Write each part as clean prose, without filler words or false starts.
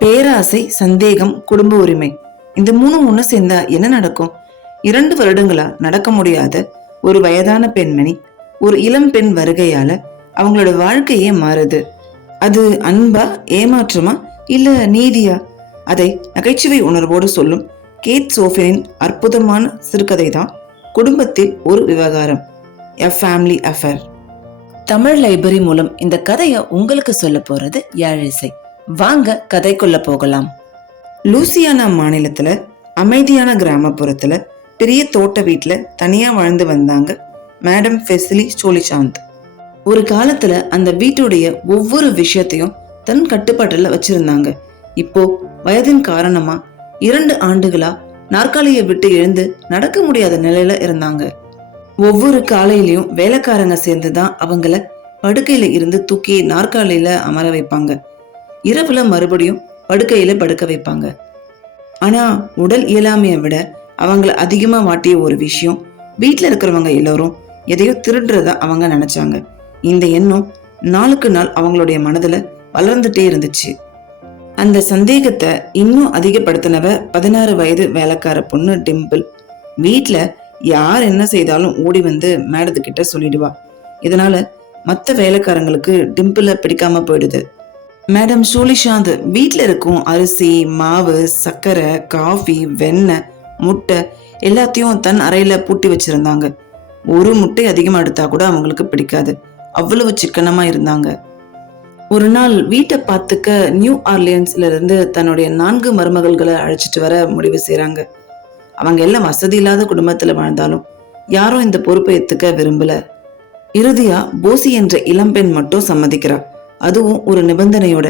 பேராசை, சந்தேகம், குடும்ப உரிமை, இந்த மூணும் ஒண்ணு சேர்ந்தா என்ன நடக்கும்? 2 வருடங்களா நடக்க முடியாத ஒரு வயதான பெண்மணி ஒரு இளம் பெண் வருகையால அவங்களோட வாழ்க்கையே மாறுது. அது அன்பா, ஏமாற்றமா, இல்ல நீதியா? அதை நகைச்சுவை உணர்வோடு சொல்லும் கேட் சோஃபினின் அற்புதமான சிறுகதை தான் குடும்பத்தில் ஒரு விவகாரம், a family affair. Tamil library மூலம் இந்த கதையை உங்களுக்கு சொல்ல போறது யாழிசை. வாங்க கதைக்குள்ள போகலாம். லூசியானா மாநிலத்துல அமைதியான கிராமப்புறத்துல பெரிய தோட்ட வீட்டுல தனியா வாழ்ந்து வந்தாங்க மேடம் ஃபெசிலி சோலிசாந்த். ஒரு காலத்துல அந்த வீட்டுடைய ஒவ்வொரு விஷயத்தையும் தன் கட்டுப்பாட்டுல வச்சிருந்தாங்க. இப்போ வயதின் காரணமா 2 ஆண்டுகளா நாற்காலியை விட்டு எழுந்து நடக்க முடியாத நிலையில இருந்தாங்க. ஒவ்வொரு காலையிலயும் வேலைக்காரங்க சேர்ந்துதான் அவங்கள படுக்கையில இருந்து தூக்கி நாற்காலியில அமர வைப்பாங்க. இரவுல மறுபடியும் படுக்கையில படுக்க வைப்பாங்க. ஆனா உடல் இயலாமையை விட அவங்கள அதிகமா வாட்டிய ஒரு விஷயம், வீட்டுல இருக்கிறவங்க எல்லாரும் எதையோ திருடுறதா அவங்க நினைச்சாங்க. இந்த எண்ணம் நாளுக்கு நாள் அவங்களுடைய மனதுல வளர்ந்துட்டே இருந்துச்சு. அந்த சந்தேகத்தை இன்னும் அதிகப்படுத்தினவ 16 வயது வேலைக்கார பொண்ணு டிம்பிள். வீட்டுல யார் என்ன செய்தாலும் ஓடி வந்து மேடத்துக்கிட்ட சொல்லிடுவா. இதனால மற்ற வேலைக்காரங்களுக்கு டிம்பிள பிடிக்காம போயிடுது. மேடம் சோலிசாந்த் வீட்டுல இருக்கும் அரிசி, மாவு, சர்க்கரை, காஃபி, வெண்ணெய், முட்டை எல்லாத்தையும் தன் அறையில பூட்டி வச்சிருந்தாங்க. ஒரு முட்டை அதிகமா எடுத்தா கூட அவங்களுக்கு பிடிக்காது. அவ்வளவு சிக்கனமா இருந்தாங்க. ஒரு நாள் வீட்டை பார்த்துக்க நியூ ஆர்லியன்ஸ்ல இருந்து தன்னுடைய 4 மருமகள்களை அழைச்சிட்டு வர முடிவு செய்யறாங்க. அவங்க எல்லாம் வசதி இல்லாத குடும்பத்துல வாழ்ந்தாலும் யாரும் இந்த பொறுப்பை ஏத்துக்க விரும்பல. இறுதியா போசி என்ற இளம்பெண் மட்டும் சம்மதிக்கிறா. அதுவும் ஒரு நிபந்தனையோட,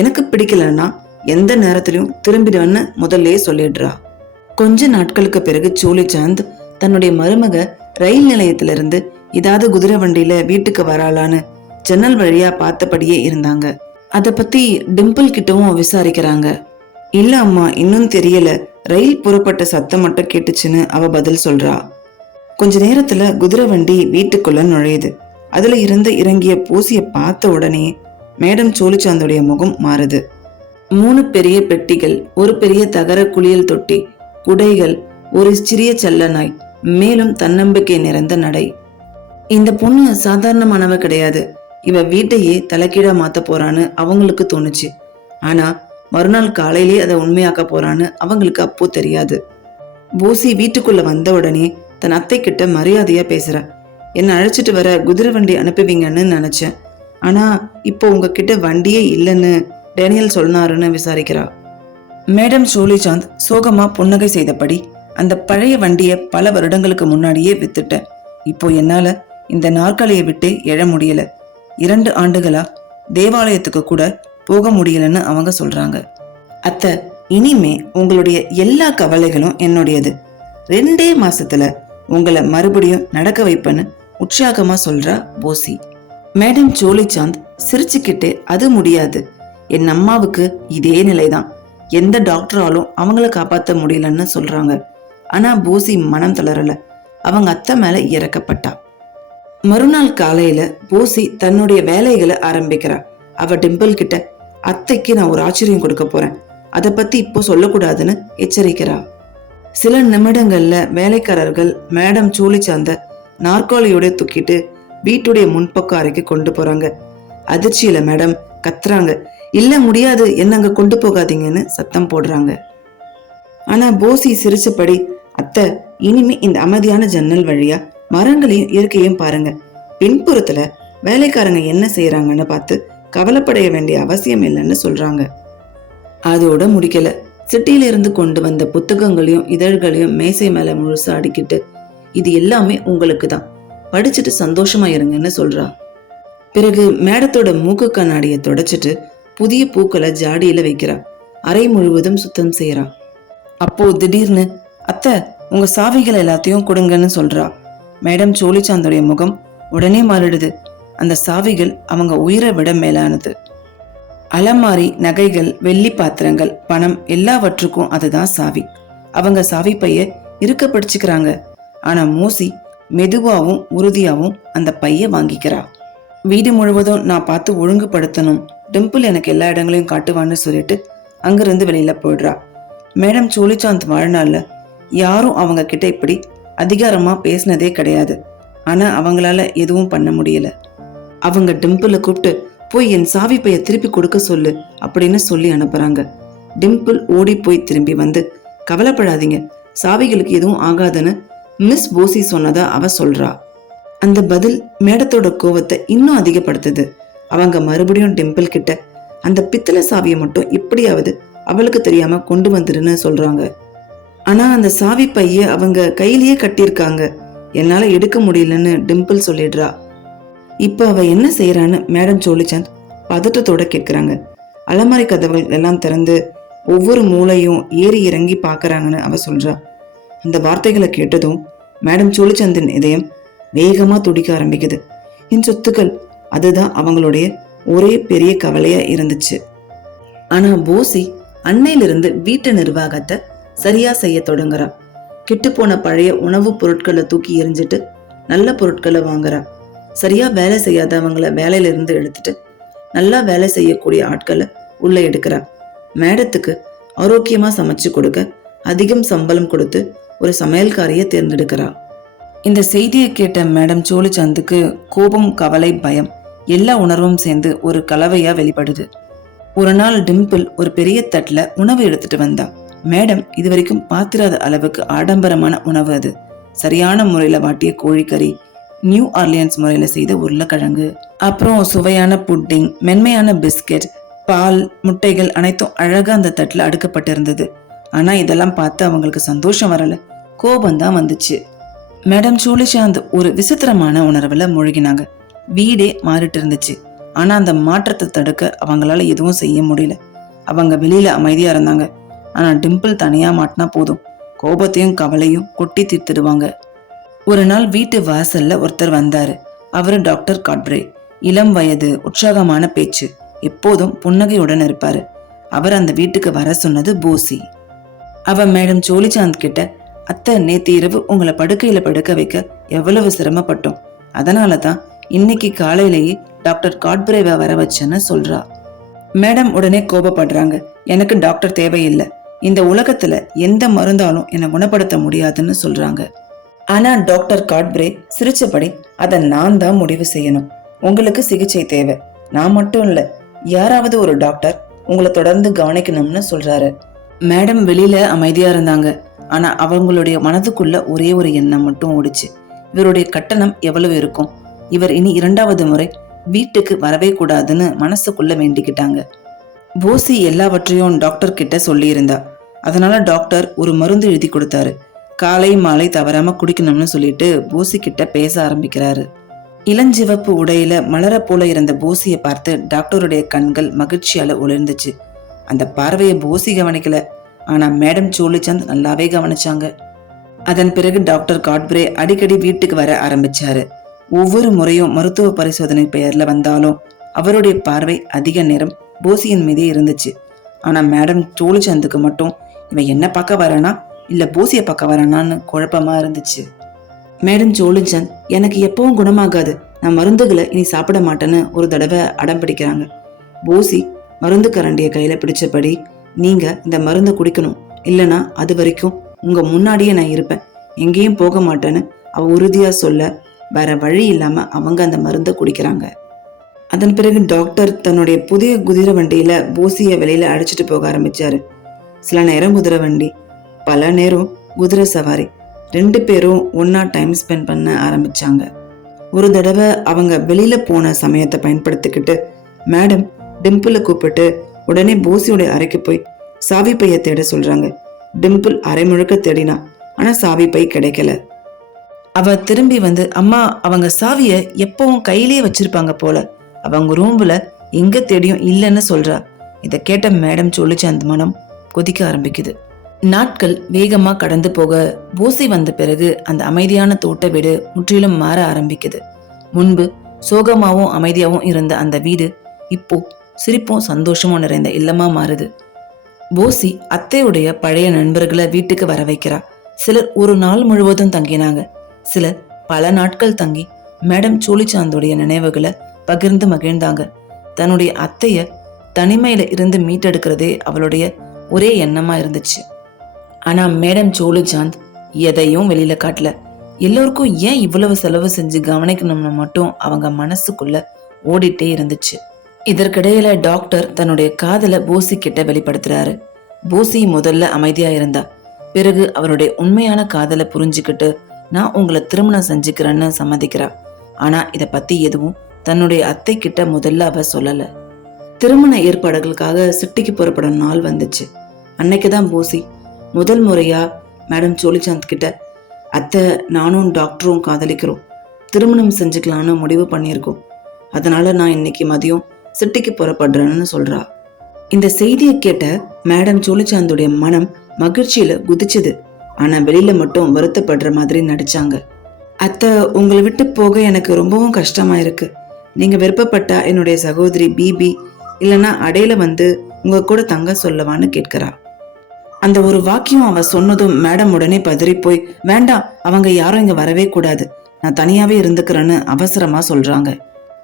எனக்கு பிடிக்கலன்னா எந்த நேரத்திலையும் திரும்பிடுவேன்னு முதல்லயே சொல்லிடுறா. கொஞ்ச நாட்களுக்கு பிறகு சோலிசாந்த் தன்னுடைய மருமக ரயில் நிலையத்திலிருந்து ஏதாவது குதிரை வண்டியில வீட்டுக்கு வராளான்னு ஜன்னல் வழியா பார்த்தபடியே இருந்தாங்க. அத பத்தி டிம்பிள் கிட்டவும் விசாரிக்கிறாங்க. இல்ல அம்மா, இன்னும் தெரியல, ரயில் புறப்பட்ட சத்தம் மட்டும் கேட்டுச்சுன்னு அவ பதில் சொல்றா. கொஞ்ச நேரத்துல குதிரை வண்டி வீட்டுக்குள்ள நுழையுது. அதுல இருந்து இறங்கிய போசிய பார்த்த உடனே மேடம் சோலிசாந்தோடைய முகம் மாறுது. 3 பெரிய பெட்டிகள், ஒரு பெரிய தகர குளியல் தொட்டி, குடைகள், ஒரு சிறிய செல்ல நாய், மேலும் தன்னம்பிக்கை நிறைந்த நடை. இந்த பொண்ணு சாதாரணமானவ கிடையாது. இவ வீட்டையே தலைக்கீழா மாத்த போறான்னு அவங்களுக்கு தோணுச்சு. ஆனா மறுநாள் காலையிலே அதை உண்மையாக்க போறான்னு அவங்களுக்கு அப்போ தெரியாது. போசி வீட்டுக்குள்ள வந்த உடனே தன் அத்தை கிட்ட மரியாதையா பேசுற. என்ன அழைச்சிட்டு வர குதிரை வண்டி அனுப்புவீங்கன்னு நினைச்சேன். ஆனா இப்போ உங்ககிட்ட வண்டியே இல்லைன்னு டேனியல் சொன்னாருன்னு விசாரிக்கிறா. மேடம் சோலிசாந்த் சோகமா புன்னகை செய்தபடி, அந்த பழைய வண்டிய பல வருடங்களுக்கு முன்னாடியே வித்துட்டேன். இப்போ என்னால இந்த நாற்காலியை விட்டு எழ முடியல. 2 ஆண்டுகளா தேவாலயத்துக்கு கூட போக முடியலன்னு அவங்க சொல்றாங்க. அத்தை, இனிமே உங்களுடைய எல்லா கவலைகளும் என்னுடையது. 2 மாசத்துல உங்களை மறுபடியும் நடக்க வைப்பேன்னு உற்சாகமா சொல்றா போசி. மேடம் சோலிசாந்த் சிரிச்சுக்கிட்டு, அது முடியாது, என் அம்மாவுக்கு இதே நிலைதான், எந்த டாக்டராலும் அவங்கள காப்பாற்ற முடியலன்னு சொல்றாங்க. ஆனா போசி மனம் தளரல. அவங்க அத்தை மேல இறக்கப்பட்டா. மறுநாள் காலையில போசி தன்னுடைய வேலைகளை ஆரம்பிக்கிறா. அவ டிம்பிள் கிட்ட, அத்தைக்கு நான் ஒரு ஆச்சரியம் கொடுக்க போறேன், அதை பத்தி இப்போ சொல்லக்கூடாதுன்னு எச்சரிக்கிறா. சில நிமிடங்கள்ல வேலைக்காரர்கள் மேடம் சோலிசாந்த நாற்காலியோட தூக்கிட்டு வீட்டுடைய முன்பக்க அறைக்கு கொண்டு போறாங்க. அதிர்ச்சியில மேடம் கத்துறாங்க, இல்ல முடியாது, என்ன அங்க கொண்டு போகாதீங்கன்னு சத்தம் போடுறாங்க. ஆனா போசி சிரிச்சபடி, அத்தை, இனிமே இந்த அமைதியான ஜன்னல் வழியா மரங்களையும் இயற்கையும் பாருங்க. பின்புறத்துல வேலைக்காரங்க என்ன செய்யறாங்கன்னு பார்த்து கவலைப்படைய வேண்டிய அவசியம் இல்லைன்னு சொல்றாங்க. அதோட முடிக்கல. சிட்டியில இருந்து கொண்டு வந்த புத்தகங்களையும் இதழ்களையும் மேசை மேல முழுசா அடிக்கிட்டு, இது எல்லாமே உங்களுக்கு தான், படிச்சுட்டு சந்தோஷமா இருங்கன்னு சொல்றா. பிறகு மேடத்தோட மூக்கு கண்ணாடியை தொடச்சிட்டு புதிய பூக்களை ஜாடியில வைக்கிறா. அறை முழுவதும் சுத்தம் செய்யறா. அப்போ திடீர்னு, அத்தை, உங்க சாவிகள் எல்லாத்தையும் கொடுங்கன்னு சொல்றா. மேடம் சோலிசாந்தோடைய முகம் உடனே மாறிடுது. அந்த சாவிகள் அவங்க உயிரை விட மேலானது. அலமாரி, நகைகள், வெள்ளி பாத்திரங்கள், பணம் எல்லாவற்றுக்கும் அதுதான் சாவி. அவங்க சாவி பைய இருக்க பிடிச்சுக்கிறாங்க. ஆனா மூசி மெதுவாவும் உறுதியாவும் அந்த பைய வாங்கிக்கிறா. வீடு முழுவதும் நான் பார்த்து ஒழுங்குபடுத்தணும், டிம்பிள் எனக்கு எல்லா இடங்களையும் காட்டுவான்னு சொல்லிட்டு அங்கிருந்து வெளியில போயிடுறா. மேடம் சோழிசாந்த் வாழ்நாள்ல யாரும் அவங்க கிட்ட இப்படி அதிகாரமா பேசினதே கிடையாது. ஆனா அவங்களால எதுவும் பண்ண முடியல. அவங்க டிம்பிளை கூப்பிட்டு போய் என் சாவி பைய திருப்பி கொடுக்க சொல்லு அப்படின்னு சொல்லி அனுப்புறாங்க. டிம்பிள் ஓடி போய் திரும்பி வந்து, கவலைப்படாதீங்க, சாவிகளுக்கு எதுவும் ஆகாதுன்னு மிஸ் போசி சொன்னதா அவ சொல்றா. அந்த பதில் மேடத்தோட கோவத்தை இன்னும் அதிகப்படுத்துது. அவங்க மறுபடியும் டிம்பிள் கிட்ட அந்த பித்தளை சாவியை மட்டும் எப்படியாவது அவளுக்கு தெரியாம கொண்டு வந்துருன்னு சொல்றாங்க. ஆனா அந்த சாவி பைய அவங்க கையிலேயே கட்டியிருக்காங்க, என்னால எடுக்க முடியலன்னு டிம்பிள் சொல்லிடுறா. இப்ப அவ என்ன செய்யறான்னு மேடம் சோழிசாந்த் பதட்டத்தோட கேட்கிறாங்க. அலமாரி கதவுகள் எல்லாம் திறந்து ஒவ்வொரு மூளையும் ஏறி இறங்கி பாக்குறாங்கன்னு அவ சொல்றா. அந்த வார்த்தைகளை கேட்டதும் மேடம் சோழிசாந்தின் இதயம் வேகமா துடிக்க ஆரம்பிக்குது. என் சொத்துக்கள், அதுதான் அவங்களுடைய ஒரே பெரிய கவலையா இருந்துச்சு. ஆனா போசி அன்னையிலிருந்து வீட்டு நிர்வாகத்தை சரியா செய்ய தொடங்குறா. கெட்டுப்போன பழைய உணவுப் பொருட்களை தூக்கி எரிஞ்சிட்டு நல்ல பொருட்களை வாங்குறா. சரியா வேலை செய்யாதவங்களை வேலையில இருந்து எடுத்துட்டு நல்லா வேலை செய்யக்கூடிய ஆட்களை உள்ள எடுக்கிறா. மேடத்துக்கு ஆரோக்கியமா சமைச்சு கொடுக்க அதிகம் சம்பளம் கொடுத்து ஒரு சமையல்காரிய தேர்ந்தெடுக்கிறா. இந்த செய்தியை கேட்ட மேடம் சோழிசாந்துக்கு கோபம், கவலை, பயம் எல்லா உணர்வும் சேர்ந்து ஒரு கலவையா வெளிப்படுது. ஒரு நாள் டிம்பிள் ஒரு பெரிய தட்டுல உணவு எடுத்துட்டு வந்தா. மேடம் இதுவரைக்கும் பார்த்திராத அளவுக்கு ஆடம்பரமான உணவு அது. சரியான முறையில வாட்டிய கோழிக்கறி, நியூ ஆர்லியன்ஸ் முறையில செய்த உருளைக்கிழங்கு, அப்புறம் சுவையான புட்டிங், மென்மையான பிஸ்கெட், பால், முட்டைகள் அனைத்தும் அழகா அந்த தட்டுல அடுக்கப்பட்டிருந்தது. ஆனா இதெல்லாம் பார்த்து அவங்களுக்கு சந்தோஷம் வரல, கோபம்தான் வந்துச்சு. மேடம் சோழிசாந்த் ஒரு விசித்திரமான உணர்வுல மூழ்கினாங்க. வீடே மாறிட்டு இருந்துச்சு. ஆனா அந்த மாற்றத்தை தடுக்க அவங்களால எதுவும் செய்ய முடியல. அவங்க வெளியில அமைதியா இருந்தாங்க. ஆனா டிம்பிள் தனியா மாட்டினா போதும், கோபத்தையும் கவலையும் கொட்டி தீர்த்துடுவாங்க. ஒரு நாள் வீட்டு வாசல்ல ஒருத்தர் வந்தாரு. அவரு டாக்டர் காட்ப்ரே. இளம் வயது, உற்சாகமான பேச்சு, எப்போதும் புன்னகையுடன் இருப்பாரு. அவர் அந்த வீட்டுக்கு வர சொன்னது போசி. அவ மேடம் சோழிசாந்த் கிட்ட, அத்தை, நேத்து இரவு உங்களை படுக்கையில படுக்க வைக்க எவ்வளவு சிரமப்பட்டோம், அதனாலதான் இன்னைக்கு காலையிலேயே டாக்டர் காட்ப்ரேவை வர வச்சேன்னு சொல்றா. மேடம் உடனே கோபப்படுறாங்க. எனக்கு டாக்டர் தேவையில்லை, இந்த உலகத்துல எந்த மருந்தாலும் என்னை குணப்படுத்த முடியாதுன்னு சொல்றாங்க. ஆனா டாக்டர் காட்ப்ரே சிரிச்சபடி, அதை நான் தான் முடிவு செய்யணும், உங்களுக்கு சிகிச்சை தேவை, நான் மட்டும் இல்ல, யாராவது ஒரு டாக்டர் உங்களை தொடர்ந்து கவனிக்கணும்னு சொல்றாரு. மேடம் வெளியில அமைதியா இருந்தாங்க. ஆனா அவங்களுடைய மனதுக்குள்ள ஒரே ஒரு எண்ணம் மட்டும் ஓடிச்சு. இவருடைய கட்டணம் எவ்வளவு இருக்கும், இவர் இனி 2வது முறை வீட்டுக்கு வரவே கூடாதுன்னு மனசுக்குள்ள வேண்டிக்கிட்டாங்க. போசி எல்லாவற்றையும் டாக்டர் கிட்ட சொல்லி இருந்தா. அதனால டாக்டர் ஒரு மருந்து எழுதி கொடுத்தாரு. காலை மாலை தவறாம குடிக்கணும்னு சொல்லிட்டு போசி கிட்ட பேச ஆரம்பிக்கிறாரு. இளஞ்சிவப்பு உடையில மலர போல இருந்த போசியை பார்த்து டாக்டருடைய கண்கள் மகிழ்ச்சியால ஒளிர்ந்துச்சு. அந்த பார்வையை போசி கவனிக்கல, ஆனா மேடம் சோழிசாந்த் நல்லாவே கவனிச்சாங்க. அதன் பிறகு டாக்டர் காட்ப்ரே அடிக்கடி வீட்டுக்கு வர ஆரம்பிச்சாரு. ஒவ்வொரு முறையும் மருத்துவ பரிசோதனை பெயர்ல வந்தாலும் அவருடைய பார்வை அதிக நேரம் போசியின் மீதே இருந்துச்சு. ஆனா மேடம் சோழிசாந்துக்கு மட்டும் இவன் என்ன பார்க்க வரானா இல்ல போசிய பார்க்க வரானான்னு குழப்பமா இருந்துச்சு. மேடம் சோழிசாந்த், எனக்கு எப்பவும் குணமாகாது, நான் மருந்துகளை இனி சாப்பிட மாட்டேன்னு ஒரு தடவை அடம் பிடிக்கிறாங்க. போசி மருந்து கரண்டிய கையில பிடிச்சபடி, நீங்க இந்த மருந்தை குடிக்கணும், இல்லைன்னா அது வரைக்கும் உங்க முன்னாடியே நான் இருப்பேன், எங்கேயும் போக மாட்டேன்னு அவ உறுதியா சொல்ல, வேற வழி இல்லாம அவங்க அந்த மருந்தை குடிக்கிறாங்க. அதன் பிறகு டாக்டர் தன்னுடைய புதிய குதிரை வண்டியில போசிய வெளியில அழைச்சிட்டு போக ஆரம்பிச்சாரு. சில நேரம் குதிரை வண்டி, பல நேரம் குதிரை சவாரி, 2 பேரும் ஒன்னா டைம் ஸ்பெண்ட் பண்ண ஆரம்பிச்சாங்க. ஒரு தடவை அவங்க வெளியில போன சமயத்தை பயன்படுத்திக்கிட்டு மேடம் டிம்பிளை கூப்பிட்டு உடனே போசியோட அறைக்கு போய் சாவி பைய தேட சொல்றாங்க. டிம்பிள் அரை முழுக்க தேடினா, ஆனா சாவி பை கிடைக்கல. அவ திரும்பி வந்து, அம்மா, அவங்க சாவிய எப்பவும் கையிலேயே வச்சிருப்பாங்க போல, அவங்க ரூம்ல எங்க தேடியும் இல்லைன்னு சொல்றா. இதை கேட்ட மேடம் சோழிசாந்த் மனம் கொதிக்க ஆரம்பிக்குது. நாட்கள் வேகமா கடந்து போக போசி வந்த பிறகு அந்த அமைதியான தோட்ட வீடு முற்றிலும் மாற ஆரம்பிக்குது. முன்பு சோகமாவும் அமைதியாவும் இருந்த அந்த வீடு இப்போ சிரிப்பும் சந்தோஷமும் நிறைந்த இல்லமா மாறுது. போசி அத்தையுடைய பழைய நண்பர்களை வீட்டுக்கு வர வைக்கிறா. சிலர் ஒரு நாள் முழுவதும் தங்கினாங்க. சிலர் பல நாட்கள் தங்கி மேடம் சோழிசாந்தோடைய நினைவுகளை பகிர்ந்து மகிழ்ந்தாங்க. தன்னுடைய அத்தைய தனிமையில இருந்து மீட்டெடுக்கிறதே அவளுடைய ஒரே எண்ணமா இருந்துச்சு. ஆனா மேடம் சோலுசாந்த் எதையும் வெளியில காட்டல. எல்லோருக்கும் ஏன் இவ்வளவு செலவு செஞ்சு கவனிக்கணும்னு மட்டும் அவங்க மனசுக்குள்ள ஓடிட்டே இருந்துச்சு. இதற்கிடையில டாக்டர் தன்னுடைய காதலை போசி கிட்ட வெளிப்படுத்துறாரு. போசி முதல்ல அமைதியா இருந்தா. பிறகு அவருடைய உண்மையான காதலை புரிஞ்சுக்கிட்டு நான் உங்களை திருமணம் செஞ்சுக்கிறேன்னு சம்மதிக்கிறா. ஆனா இத பத்தி எதுவும் தன்னுடைய அத்தை கிட்ட முதல்ல அவ சொல்லல. திருமண ஏற்பாடுகளுக்காக சிட்டிக்கு புறப்படும் நாள் வந்துச்சு. அன்னைக்குதான் போசி முதல் முறையா மேடம் சோலிசாந்த் கிட்ட, அத்தை நானும் டாக்டரும் காதலிக்கிறோம், திருமணம் செஞ்சுக்கலான்னு முடிவு பண்ணியிருக்கோம், அதனால நான் இன்னைக்கு மதியம் சிட்டிக்கு புறப்படுறேன்னு சொல்றா. இந்த செய்தியை கேட்ட மேடம் சோலிசாந்துடைய மனம் மகிழ்ச்சியில குதிச்சுது. ஆனா வெளியில மட்டும் வருத்தப்படுற மாதிரி நடிச்சாங்க. அத்தை உங்களை விட்டு போக எனக்கு ரொம்பவும் கஷ்டமா இருக்கு. நீங்க விருப்பப்பட்டா என்னுடைய சகோதரி பிபி இல்லைன்னா அடையில வந்து உங்க கூட தங்க சொல்லவான்னு கேட்கிறா. அந்த ஒரு வாக்கியம் அவ சொன்னதும் மேடம் உடனே பதறி போய், வேண்டாம், அவங்க யாரும் இங்க வரவே கூடாது, நான் தனியாவே இருந்துக்கிறேன்னு அவசரமா சொல்றாங்க.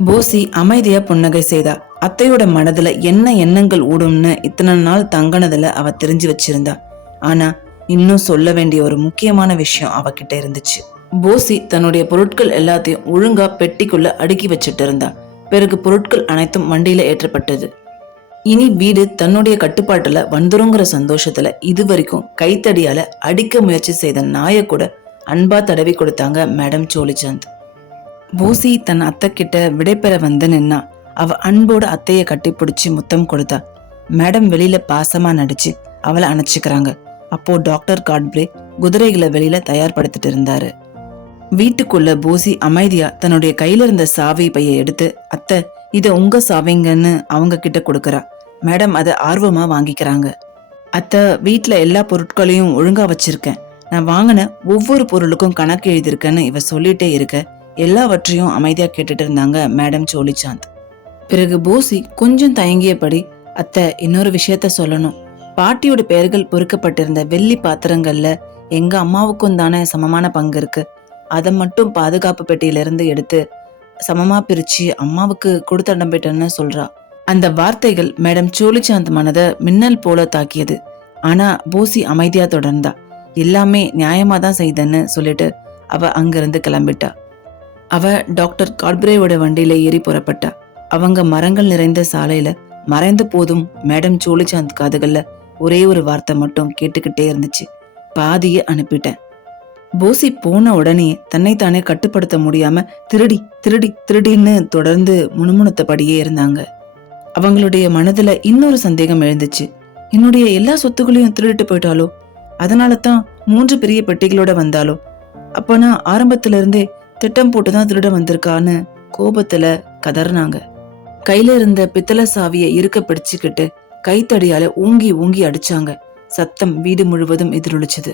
போசி அமைதியா புன்னகை செய்தா. அத்தையோட மனதுல என்ன எண்ணங்கள் ஓடும்னு இத்தனை நாள் தங்கினதுல அவ தெரிஞ்சு வச்சிருந்தா. ஆனா இன்னும் சொல்ல வேண்டிய ஒரு முக்கியமான விஷயம் அவகிட்ட இருந்துச்சு. போசி தன்னுடைய பொருட்கள் எல்லாத்தையும் ஒழுங்கா பெட்டிக்குள்ள அடுக்கி வச்சுட்டு இருந்தா. பிறகு பொருட்கள் அனைத்தும் வண்டியில ஏற்றப்பட்டது. இனி வீடு தன்னுடைய கட்டுப்பாட்டுல வந்துருங்கிற சந்தோஷத்துல இதுவரைக்கும் கைத்தடியால அடிக்க முயற்சி செய்த நாயை கூட அன்பா தடவி கொடுத்தாங்க மேடம் சோலிசாந்த். போசி தன் அத்தை கிட்ட விடைபெற வந்து நின்னா. அவ அன்போட அத்தைய கட்டி பிடிச்சி முத்தம் கொடுத்தா. மேடம் வெளியில பாசமா நடிச்சு அவளை அணைச்சுக்கிறாங்க. அப்போ டாக்டர் காட்ப்ரே குதிரைகளை வெளியில தயார்படுத்திட்டு இருந்தாரு. வீட்டுக்குள்ள போசி அமைதியா தன்னுடைய கையில இருந்த சாவி பையை எடுத்து, அத்தை இத உங்க சாவிங்கன்னு அவங்க கிட்ட கொடுக்கறா. மேடம் அதை ஆர்வமா வாங்கிக்கிறாங்க. அத்தை வீட்டுல எல்லா பொருட்களையும் ஒழுங்கா வச்சிருக்கேன், நான் வாங்கின ஒவ்வொரு பொருளுக்கும் கணக்கு எழுதியிருக்கேன்னு இவ சொல்லிட்டே இருக்க எல்லாவற்றையும் அமைதியா கேட்டுட்டு இருந்தாங்க மேடம் சோலிசாந்த். பிறகு போசி கொஞ்சம் தயங்கியபடி, அத்தை இன்னொரு விஷயத்த சொல்லணும், பாட்டியோட பெயர்கள் பொறுக்கப்பட்டிருந்த வெள்ளி பாத்திரங்கள்ல எங்க அம்மாவுக்கும் தானே சமமான பங்கு இருக்கு, அதை மட்டும் பாதுகாப்பு பெட்டியில இருந்து எடுத்து சமமா பிரிச்சு அம்மாவுக்கு கொடுத்து அடம்பிட்டேன்னு சொல்றா. அந்த வார்த்தைகள் மேடம் சோலிசாந்த் மனதை மின்னல் போல தாக்கியது. ஆனா போசி அமைதியா தொடர்ந்தா. எல்லாமே நியாயமா தான் செய்தன்னு சொல்லிட்டு அவ அங்கிருந்து கிளம்பிட்டா. அவ டாக்டர் காட்ப்ரேவோட வண்டியில ஏறி புறப்பட்டா. அவங்க மரங்கள் நிறைந்த சாலையில மறைந்த போதும் மேடம் சோலிசாந்த் காதுகள்ல ஒரே ஒரு வார்த்தை மட்டும் கேட்டுக்கிட்டே இருந்துச்சு, பாதிய அனுப்பிட்டேன். போசி போன உடனே தன்னைத்தானே கட்டுப்படுத்த முடியாம திருடி திருடி திருடின்னு தொடர்ந்து முணுமுணுத்தபடியே இருந்தாங்க. அவங்களுடைய மனதுல இன்னொரு சந்தேகம் எழுந்துச்சு. என்னுடைய எல்லா சொத்துக்களையும் திருடிட்டு போயிட்டாலோ, அதனால தான் 3 பெரிய பெட்டிகளோட வந்தாலோ, அப்ப நான் ஆரம்பத்துல இருந்தே திட்டம் போட்டுதான் திருட வந்திருக்கான்னு கோபத்துல கதறினாங்க. கையில இருந்த பித்தளை சாவியை இருக்க பிடிச்சுக்கிட்டு கைத்தடியால ஊங்கி ஊங்கி அடிச்சாங்க. சத்தம் வீடு முழுவதும் எதிரொலிச்சது.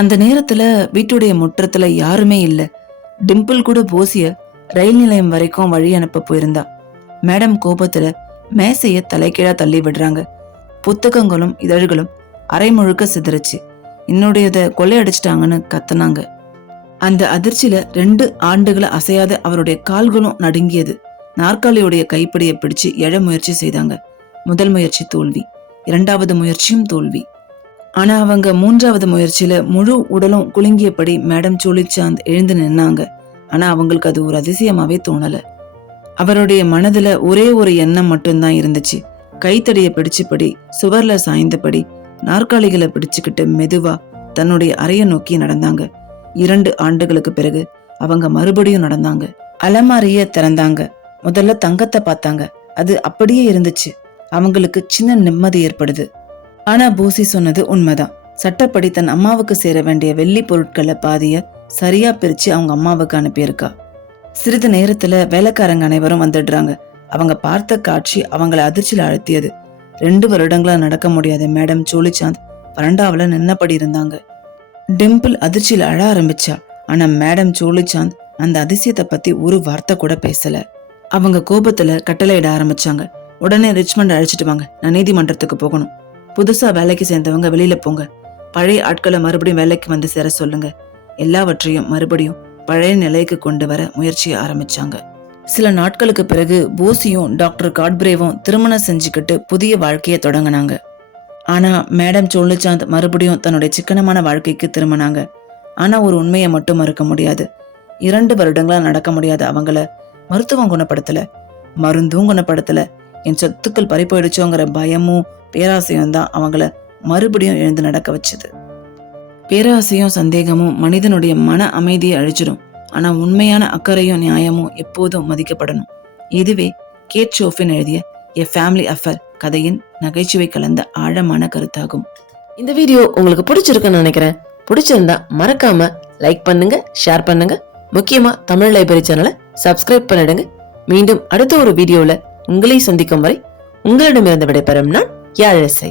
அந்த நேரத்துல வீட்டுடைய முற்றத்துல யாருமே இல்ல. டிம்பிள் கூட போசிய ரயில் நிலையம் வரைக்கும் வழி அனுப்ப போயிருந்தா. மேடம் கோபத்துல மேசைய தலைகீழா தள்ளி விடுறாங்க. புத்தகங்களும் இதழ்களும் அரை முழுக்க சிதறிச்சு. என்னுடையத கொள்ளையடிச்சிட்டாங்கன்னு கத்துனாங்க. அந்த அதிர்ச்சியில 2 ஆண்டுகளை அசையாத அவருடைய கால்களும் நடுங்கியது. நாற்காலியுடைய கைப்பிடியை பிடிச்சு எழ முயற்சி செய்தாங்க. முதல் முயற்சி தோல்வி, 2வது முயற்சியும் தோல்வி. ஆனா அவங்க 3வது முயற்சியில முழு உடலும் குலுங்கியபடி மேடம் சோலிசாந்த் எழுந்து நின்னாங்க. ஆனா அவங்களுக்கு அது ஒரு அதிசயமாவே தோணல. அவருடைய மனதுல ஒரே ஒரு எண்ணம் மட்டும்தான் இருந்துச்சு. கைத்தடிய பிடிச்சுபடி சுவர்ல சாய்ந்தபடி நாற்காலிகளை பிடிச்சுக்கிட்டு மெதுவா தன்னுடைய அறைய நோக்கி நடந்தாங்க. 2 ஆண்டுகளுக்கு பிறகு அவங்க மறுபடியும் நடந்தாங்க. அலமாரிய திறந்தாங்க. முதல்ல தங்கத்தை பார்த்தாங்க. அது அப்படியே இருந்துச்சு. அவங்களுக்கு சின்ன நிம்மதி ஏற்படுது. ஆனா போசி சொன்னது உண்மைதான். சட்டப்படி தன் அம்மாவுக்கு சேர வேண்டிய வெள்ளி பொருட்களை பாதிய சரியா பிரிச்சு அவங்க அம்மாவுக்கு அனுப்பியிருக்கா. சிறிது நேரத்துல வேலைக்காரங்க அனைவரும் வந்துடுறாங்க. அவங்க பார்த்த காட்சி அவங்களை அதிர்ச்சியில அழுத்தியது. 2 வருடங்களா நடக்க முடியாத மேடம் சோலிசாந்த் வறண்டாவில நின்னபடி இருந்தாங்க. டிம்பிள் அதிர்ச்சியில அழ ஆரம்பிச்சா. ஆனா மேடம் சோலிசாந்த் அந்த அதிசயத்தை பத்தி ஒரு வார்த்தை கூட பேசல. அவங்க கோபத்துல கட்டளையிட ஆரம்பிச்சாங்க. உடனே ரிச்மண்ட் அழைச்சிட்டு வாங்க, நான் நீதிமன்றத்துக்கு போகணும். புதுசா வேலைக்கு சேர்ந்தவங்க வெளியில போங்க. பழைய ஆட்களை மறுபடியும் வேலைக்கு வந்து சேர சொல்லுங்க. எல்லாவற்றையும் மறுபடியும் பழைய நிலைக்கு கொண்டு வர முயற்சியை ஆரம்பிச்சாங்க. சில நாட்களுக்கு பிறகு போசியும் டாக்டர் காட்பிரேவும் திருமணம் செஞ்சுக்கிட்டு புதிய வாழ்க்கையை தொடங்கினாங்க. ஆனா மேடம் சோலுசாந்த் மறுபடியும் தன்னுடைய சிக்கனமான வாழ்க்கைக்கு திரும்பினாங்க. ஆனா ஒரு உண்மையை மட்டும் மறுக்க முடியாது. 2 வருடங்களா நடக்க முடியாத அவங்கள மருத்துவம் குணப்படுத்தல, மருந்தும் குணப்படுத்தல. என் சொத்துக்கள் பறி போயிடுச்சோங்கிற பயமும் பேராசையும் தான் அவங்கள மறுபடியும் எழுந்து நடக்க வச்சது. பேராசையும் சந்தேகமும் மனிதனுடைய மன அமைதியை அழிச்சிடும். ஆனா உண்மையான அக்கறையும் நியாயமும் எப்போதும் மதிக்கப்படணும். இதுவே கேட் ஷோஃபின் எழுதிய எ ஃபேமிலி அஃபேர் கதையின் நகைச்சுவை கலந்த ஆழமான கருத்தாகும். இந்த வீடியோ உங்களுக்கு பிடிச்சிருக்குன்னு நினைக்கிறேன். பிடிச்சிருந்தா மறக்காம லைக் பண்ணுங்க, ஷேர் பண்ணுங்க. முக்கியமா தமிழ் லைப்ரரி சேனலை சப்ஸ்கிரைப் பண்ணிடுங்க. மீண்டும் அடுத்த ஒரு வீடியோல உங்களை சந்திக்கும் வரை உங்களிடமிருந்து விடைபெறும் நான் யாழிசை.